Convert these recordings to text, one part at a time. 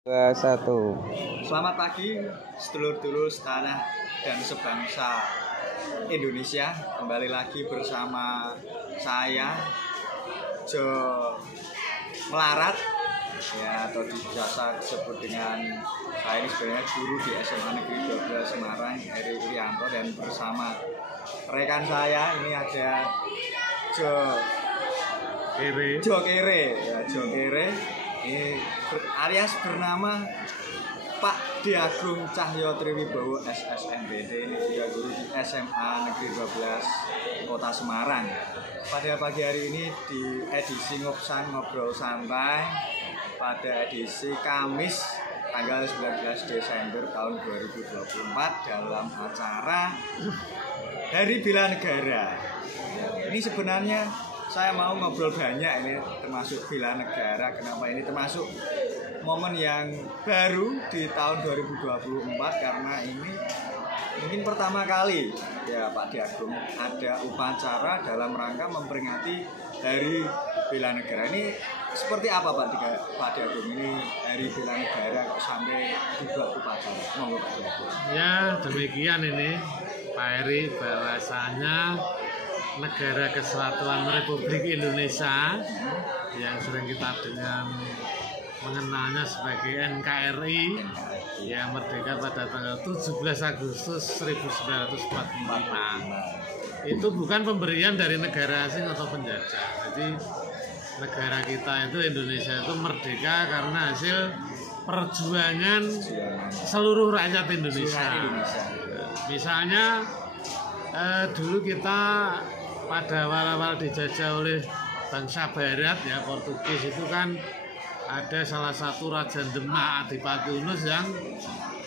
Dua, satu. Selamat pagi sedulur-dulur setanah dan sebangsa Indonesia. Kembali lagi bersama saya Jo Melarat ya, atau biasa disebut dengan saya ini sebenarnya guru di SMA Negeri 12 Semarang, Eri Irianto, dan bersama rekan saya ini ada Jo Kere ini alias bernama Pak Diagung Cahyo Triwibowo SSMPD. Ini juga guru di SMA Negeri 12 Kota Semarang. Pada pagi hari ini di edisi Ngobsan Ngobrol Santai pada edisi Kamis tanggal 19 Desember tahun 2024 dalam acara Hari Bela Negara. Ini sebenarnya saya mau ngobrol banyak ini termasuk bela negara. Kenapa ini termasuk momen yang baru di tahun 2024 karena ini mungkin pertama kali ya Pak Diagung ada upacara dalam rangka memperingati Hari Bela Negara. Ini seperti apa Pak Diagung, ini Hari Bela Negara kok sampai dibuat upacara? Monggo Pak Diagung. Ya demikian ini Pak Eri, bahwasanya Negara Kesatuan Republik Indonesia yang sering kita dengan mengenalnya sebagai NKRI yang merdeka pada tanggal 17 Agustus 1945. Itu bukan pemberian dari negara asing atau penjajah. Jadi negara kita itu, Indonesia itu merdeka karena hasil perjuangan seluruh rakyat Indonesia. Misalnya dulu kita pada awal-awal dijajah oleh bangsa Barat ya, Portugis, itu kan ada salah satu Raja Demak Adipati Unus yang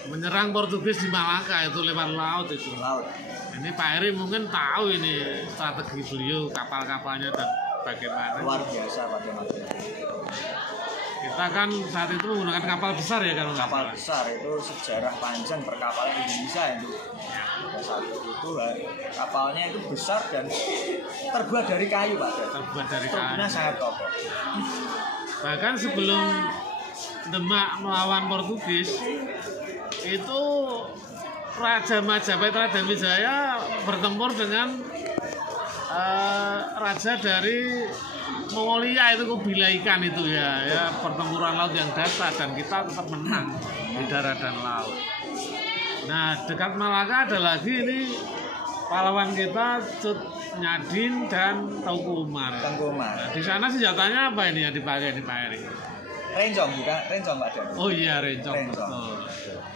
menyerang Portugis di Malaka itu lewat laut itu. Ini Pak Eri mungkin tahu ini strategi beliau, kapal-kapalnya dan bagaimana. Luar biasa pada masa kita kan saat itu menggunakan kapal besar ya, kalau kapal besar itu sejarah panjang perkapalan Indonesia itu. Pada saat itu kapalnya itu besar dan terbuat dari kayu Pak. Terbuat dari kayu. Strukturnya sangat kokoh. Bahkan sebelum Demak melawan Portugis itu Raja Majapahit, Raden Wijaya bertempur dengan raja dari Mongolia itu Kubilai Khan itu ya, pertempuran laut yang dahsyat dan kita tetap menang di darat dan laut. Nah dekat Malaka ada lagi ini pahlawan kita Cut Nyadin dan Teuku Umar. Nah, di sana senjatanya apa ini yang dipakai di Pak Eri? Rencong, bukan rencong Pak Dan. Oh iya, rencong.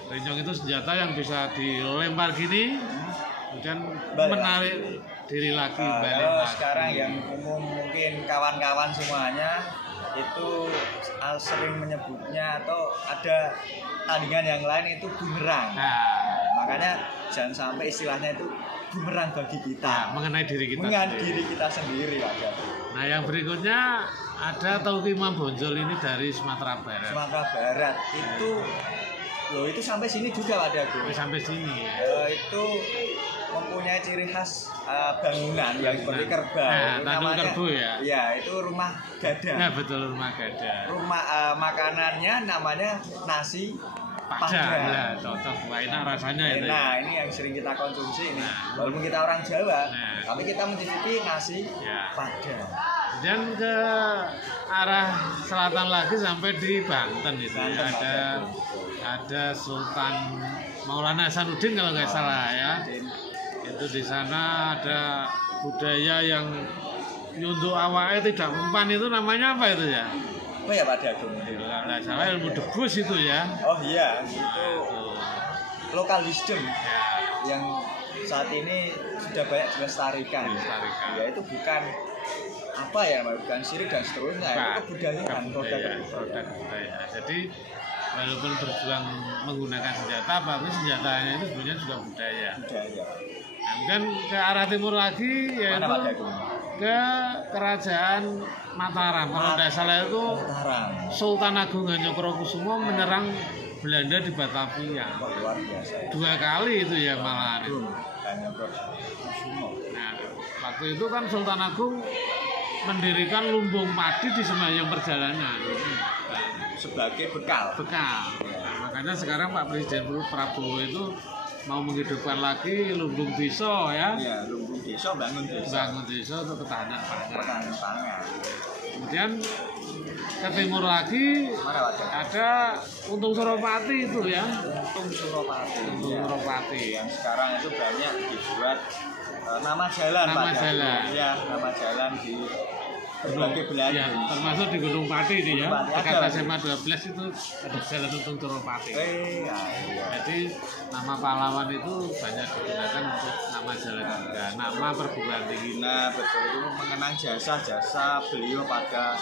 Rencong itu senjata yang bisa dilempar gini, kemudian menarik diri lagi, balik lagi. Sekarang yang umum mungkin kawan-kawan semuanya itu sering menyebutnya atau ada tandingan yang lain itu bumerang. Makanya jangan sampai istilahnya itu bumerang bagi kita. Mengenai diri kita. Mengenai diri kita sendiri Pak. Nah yang berikutnya ada Teuku Imam Bonjol ini dari Sumatera Barat. Sumatera Barat itu itu sampai sini juga Pak Dago. Sampai sini. Itu mempunyai ciri khas bangunan yang seperti kerbau. Namanya kerbau ya. Iya, itu rumah gada. Nah, betul, rumah gada. Rumah makanannya namanya nasi Padang. Nah, cocok, enak rasanya itu. Nah, ini yang sering kita konsumsi ini. Walaupun kita orang Jawa, tapi kita mencicipi nasi Padang. Dan ke arah selatan lagi sampai di Banten itu ya, ada Sultan Maulana Hasanuddin kalau nggak salah ya. Itu di sana ada budaya yang nyunduk awake tidak mempan, itu namanya apa itu ya? Oh ya Pak Diagung. Nggak salah ilmu debus itu ya. Oh iya, itu local wisdom yang saat ini sudah banyak dilestarikan. Ya itu bukan apa ya, bukan sirik dan seterusnya, itu kebudayaan, produk budaya. Jadi walaupun berjuang menggunakan senjata, tapi senjatanya itu sebenarnya juga budaya. Dan ke arah timur lagi yaitu ke kerajaan Mataram. Kalau tidak salah itu Sultan Agung Hanyokrokusumo menyerang Belanda di Batavia. 2 kali itu ya malahan itu. Nah, waktu itu kan Sultan Agung mendirikan lumbung padi di sepanjang perjalanan. sebagai bekal. Nah, makanya sekarang Pak Presiden Prabowo itu mau menghidupkan lagi lumbung desa ya. Iya, lumbung desa, bangun desa untuk ketahanan pangan. Kemudian ke timur lagi ada Untung Suropati itu ya. Untung Suropati Ya. Yang sekarang itu banyak dibuat nama jalan. Ya, nama jalan di berbagai belahan. Ya, termasuk di Gunung Pati ini ya. Dekat SMA 12 itu ada jalan Untung Suropati. Iya. Jadi nama pahlawan itu banyak digunakan untuk nama jalan juga, nama perguruan tinggi. Nah, betul, itu mengenang jasa beliau pada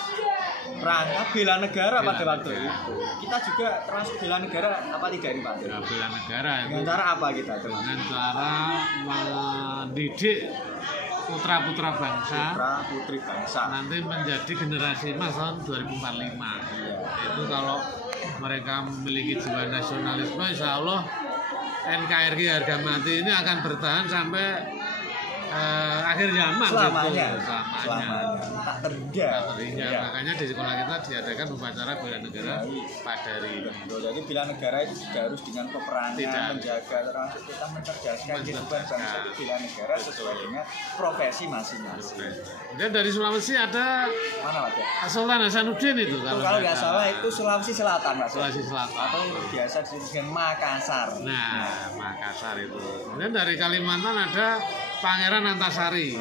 rangka bela negara pada waktu itu. Kita juga termasuk bela negara apa tidak ini Pak? Ya, bela negara. Dengan cara apa kita? Dengan cara mendidik putra-putri bangsa nanti menjadi generasi emas tahun 2045. Itu kalau mereka memiliki jiwa nasionalisme, insya Allah NKRI harga mati ini akan bertahan sampai akhir zaman selamanya. Tak terhingga. Ya. Makanya di sekolah kita diadakan upacara bela negara Padari. Jadi bela negara itu juga harus dengan peperangan, menjaga, termasuk kita mencerdaskan kehidupan bangsa itu bela negara sesuai dengan profesi masing-masing. Dan dari Sulawesi ada mana Pak? Sultan Hasanuddin itu kalau nggak salah itu Sulawesi Selatan Pak. Sulawesi Selatan. Atau biasa disebut dengan Makassar. Nah, Makassar itu. Kemudian dari Kalimantan ada Pangeran Antasari.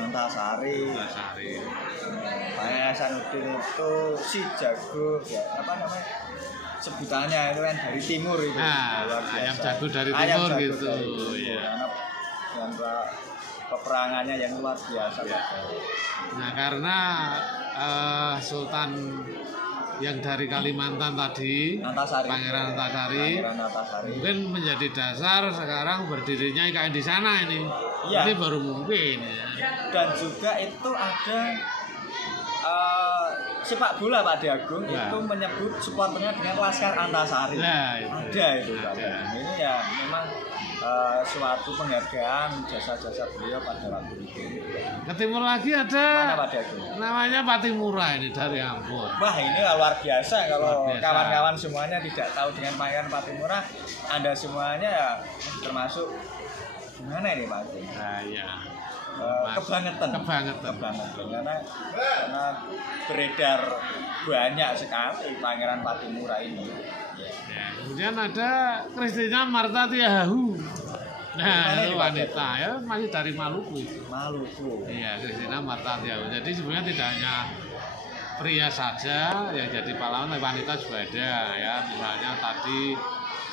Pangeran Hasanuddin itu si jago ya, apa namanya? Sebutannya itu kan dari timur itu. Nah, ayam jago dari timur gitu. Iya. Dan peperangannya yang luar biasa. Nah, karena Sultan yang dari Kalimantan tadi, Pangeran Antasari, mungkin menjadi dasar sekarang berdirinya IKN di sana ini. Ya. Ini baru mungkin ya. Dan juga itu ada sepak bola Pak Agung itu menyebut supporternya dengan Laskar Antasari. Ada itu Pak. Ini ya memang suatu penghargaan jasa-jasa beliau pada waktu itu. Ke timur lagi ada Mana Pak Agung? namanya Patimura ini dari Ambon. Wah ini luar biasa kalau kawan-kawan semuanya tidak tahu dengan Pangeran Patimura, Anda semuanya ya termasuk gimana ini Pak Agung? Nah, ya. Kebangetan karena beredar banyak sekali Pangeran Patimura ini. Ya, kemudian ada Christina Marta Tiahahu. Nah, itu wanita ya, masih dari Maluku. Iya, Christina Marta Tiahahu. Jadi sebenarnya tidak hanya pria saja yang jadi pahlawan, tapi wanita juga ada ya. Misalnya tadi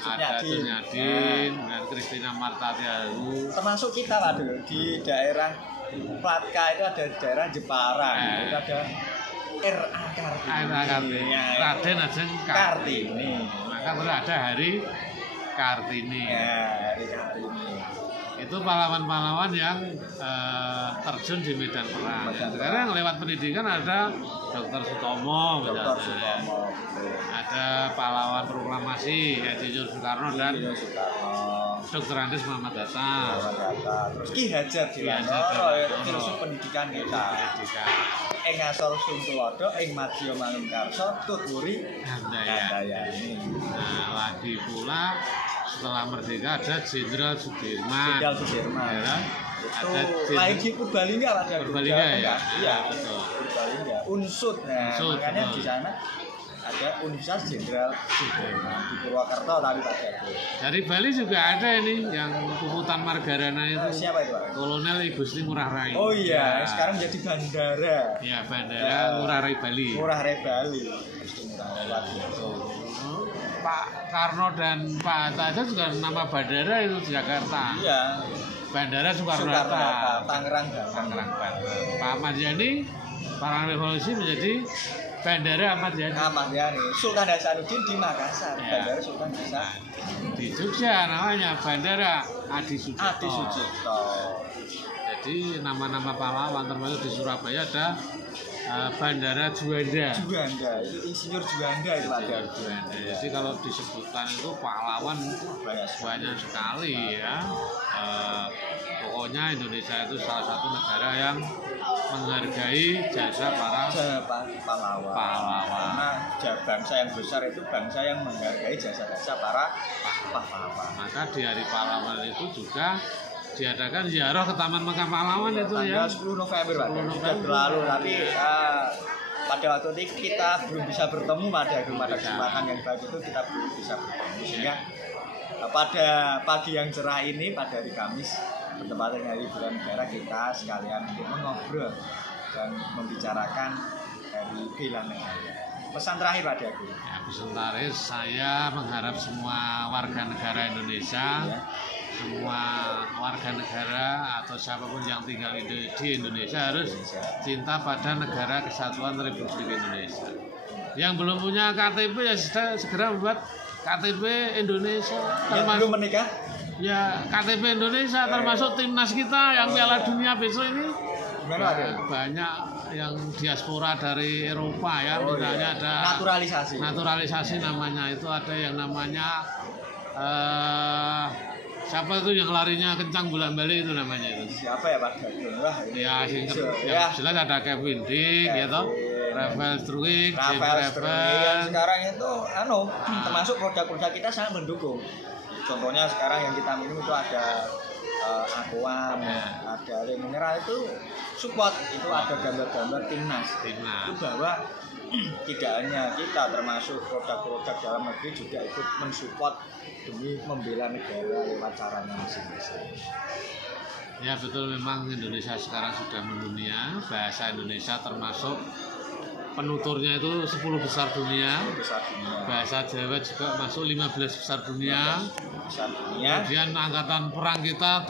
ada Sunyadin dengan Christina Marta Tiahahu. Termasuk kita Pak di daerah Platka itu ada daerah Jepara, itu ada R.A. Kartini. Raden Ajeng Kartini. Maka terus ada Hari Kartini. Hari Kartini. Itu pahlawan-pahlawan yang terjun di medan perang. Sekarang lewat pendidikan ada Dr. Sutomo, ada pahlawan proklamasi Insinyur Soekarno dan Dr. Andes Muhammad Hatta. Terus Ki Hajar Dewantara filsuf pendidikan kita. Ing ngasor Sungtulodo, ing Madya Mangunkarso, tuturi Handayani. Nah, lagi pula setelah merdeka ada Jenderal Sudirman. Ya, itu lagi Purbalingga Pak. Purbalingga ya. Iya, betul. Purbalingga. Unsud. Nah, makanya di sana ada Universitas Jenderal Sudirman di Purwakarta tadi Pak. Dari Bali juga ada ini yang Puputan Margarana itu. Siapa itu Pak? Kolonel Igusti Ngurah Rai. Oh iya, sekarang jadi bandara. Iya, bandara Ngurah Rai Bali. Pak Karno dan Pak Hatta juga nama bandara itu di Jakarta. Iya. Bandara Soekarno-Hatta, Tangerang. Pak Ahmad Yani, Pahlawan Revolusi menjadi Bandara Ahmad Yani. Sultan Hasanuddin di Makassar, ya. Bandara Sultan Hasanuddin. Di Jogja namanya Bandara Adi Sucipto. Jadi nama-nama pahlawan termasuk di Surabaya ada Bandara Juanda. Juanda, itu insinyur Juanda itu ada. Juanda. Jadi kalau disebutkan itu pahlawan banyak sekali ya. Pokoknya Indonesia itu salah satu negara yang menghargai jasa para pahlawan. Karena bangsa yang besar itu bangsa yang menghargai jasa-jasa para pahlawan. Maka di hari pahlawan itu juga diadakan ziarah ke Taman Makam Pahlawan itu ya. 10 November Pak. Sudah berlalu tapi pada waktu itu kita belum bisa bertemu pada kesempatan yang baik itu kita belum bisa bertemu sehingga pada pagi yang cerah ini pada hari Kamis bertepatan hari bulan negara kita sekalian untuk mengobrol dan membicarakan dari bela negara. Pesan terakhir Pak Diago. Ya, pesan terakhir saya mengharap semua warga negara Indonesia, semua warga negara atau siapapun yang tinggal di Indonesia harus cinta pada negara kesatuan Republik Indonesia. Yang belum punya KTP ya segera membuat KTP Indonesia. Yang belum menikah? Ya KTP Indonesia termasuk timnas kita yang Piala Dunia besok ini. Banyak yang diaspora dari Eropa ya, misalnya ada naturalisasi namanya itu, ada yang namanya siapa itu yang larinya kencang bulan balik itu namanya itu. Siapa ya Pak? Ya, jelas ada Kevin Dick gitu, Rafael Struik, sekarang itu termasuk produk-produk kita sangat mendukung. Contohnya sekarang yang kita minum itu ada Aqua, ada air mineral itu support, itu ada gambar-gambar timnas. Itu bahwa tidak hanya kita termasuk produk-produk dalam negeri juga ikut mensupport demi membela negara lewat caranya masing-masing. Ya betul, memang Indonesia sekarang sudah mendunia, bahasa Indonesia termasuk penuturnya itu 10 besar dunia. Bahasa Jawa juga masuk 15 besar dunia. Kemudian angkatan perang kita